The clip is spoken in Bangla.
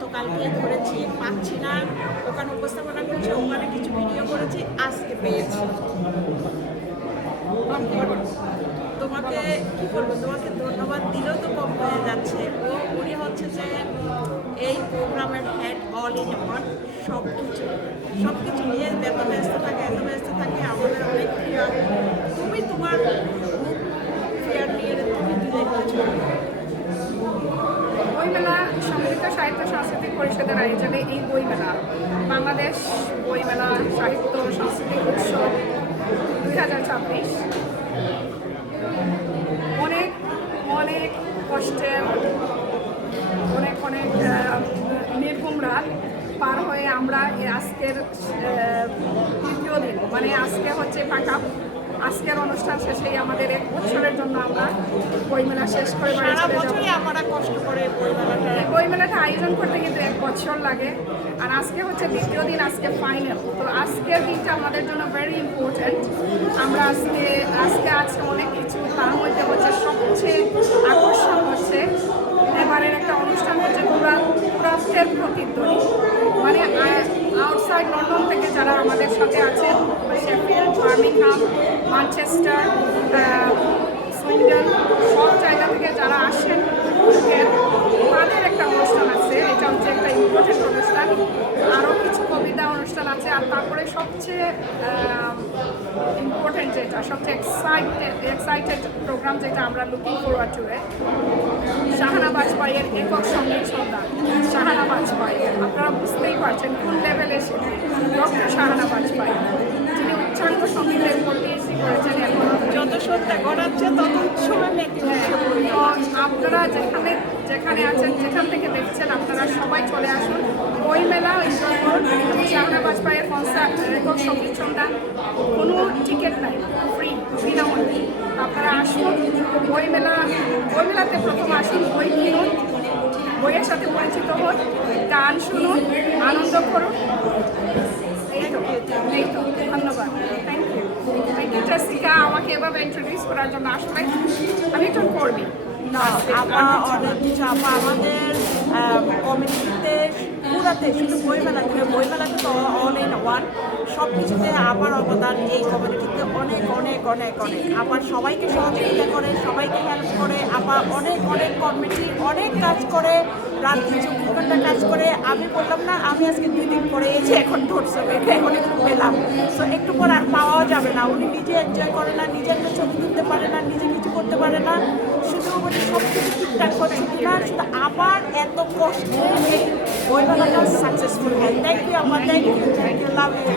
গতকালকে ধরেছি, পাচ্ছি না, ওখানে উপস্থাপনা করছি, ওখানে কিছু ভিডিও করেছি, আজকে পেয়েছি। তোমাকে কি বলবো, তোমাকে ধন্যবাদ দিলেও তো কম হয়ে যাচ্ছে। উনি হচ্ছে যে এই প্রোগ্রামের হেড, অল ইন ওয়ান, সব কিছু নিয়ে এত ব্যস্ত থাকে আমাদের অনেক ফিয়ার। তুমি তোমার ফিয়ার নিয়ে তুমি দিলে কিছু। বইমেলা সম্মিলিত সাহিত্য সাংস্কৃতিক পরিষদের আয়োজনে এই বইমেলা, বাংলাদেশ বইমেলা সাহিত্য সাংস্কৃতিক উৎসব 2026 অনেক অনেক কষ্টে অনেক নির্ঘুম রাত পার হয়ে আমরা আজকের তৃতীয় দিন, মানে আজকে হচ্ছে পাকা, আজকের অনুষ্ঠান শেষেই আমাদের 1 বছরের জন্য আমরা বইমেলা শেষ করে বাড়ি চলে যাব। আমরা কষ্ট করে বইমেলাটা আয়োজন করতে কিন্তু 1 বছর লাগে, আর আজকে হচ্ছে দ্বিতীয় দিন, আজকে ফাইনাল। তো আজকের দিনটা আমাদের জন্য ভেরি ইম্পর্ট্যান্ট। আমরা আজকে আছে অনেক কিছু, তার মধ্যে হচ্ছে সবচেয়ে আকর্ষণ হচ্ছে এবারের একটা অনুষ্ঠান হচ্ছে দূরান্তের প্রতিধ্বনি, মানে আউটসাইড লন্ডন থেকে যারা আমাদের সাথে আছেন, শেফিল্ড, বার্মিংহাম, ম্যানচেস্টার, সুইডেন, সব জায়গা থেকে যারা আসেন তাদের একটা অনুষ্ঠান আছে। এটা হচ্ছে একটা ইম্পর্টেন্ট অনুষ্ঠান। আরও কিছু কবিতা অনুষ্ঠান আছে, আর তারপরে সবচেয়ে ইম্পর্টেন্ট যেটা, সবচেয়ে এক্সাইটেড প্রোগ্রাম যেটা আমরা লুকিং ফরওয়ার্ড টু, শাহানা বাজপাইয়ের একক সঙ্গীত সন্ধ্যা। শাহানা বাজপাই, আপনারা বুঝতেই পারছেন কোন লেভেলে সে, ডক্টর শাহানা বাজপাই, যিনি উচ্চাঙ্গ সঙ্গীতের উপর পিএইচডি করেছেন। এখন যত সত্যি গড়াচ্ছে তত উৎসবে মেতে। আপনারা যেখানে আছেন, যেখান থেকে দেখছেন, আপনারা সবাই চলে আসুন বইমেলা। শাহানা বাজপাইয়ের কনসার্ট, একক সঙ্গীত সন্ধ্যা, কোনো টিকিট নাই, ফ্রি, বিনামূল্যে। আপনারা আসুন বইমেলাতে প্রথম আসুন, বই কিনুন, বইয়ের সাথে পরিচিত হন, গান শুনুন, আনন্দ করুন। এই তো ধন্যবাদ, থ্যাংক ইউ জাসিকা, আমাকে এভাবে ইন্ট্রোডিউস করার জন্য। আসলে আমি একজন কর্মী না, অনেক কিছু আমাদের কমিউনিটিতে পুরাতে, শুধু বইমেলাতে তো অল ইন ওয়ান, সব কিছুতে আমার অবদান এই কমিউনিটিতে অনেক অনেক অনেক অনেক। আবার সবাইকে সহযোগিতা করে, সবাইকে হেল্প করে, আবার অনেক কমিটি অনেক কাজ করে, রাত 24 ঘন্টা কাজ করে। আমি বললাম না, আমি আজকে 2 দিন পরে এসে এখন ধরছে এখন একটু পেলাম। সো একটু পর আর পাওয়াও যাবে না। উনি নিজে এনজয় করে না, নিজে একটা ছবি তুলতে পারে না, নিজে কিছু করতে পারে না, শুধু মানে সব কিছু ঠিকঠাক হচ্ছে কিনা, শুধু আবার এত কষ্টে এই বইমেলাটা সাকসেসফুল হয়। থ্যাংক ইউ, আমার থ্যাংক ইউ, লাভ ইউ।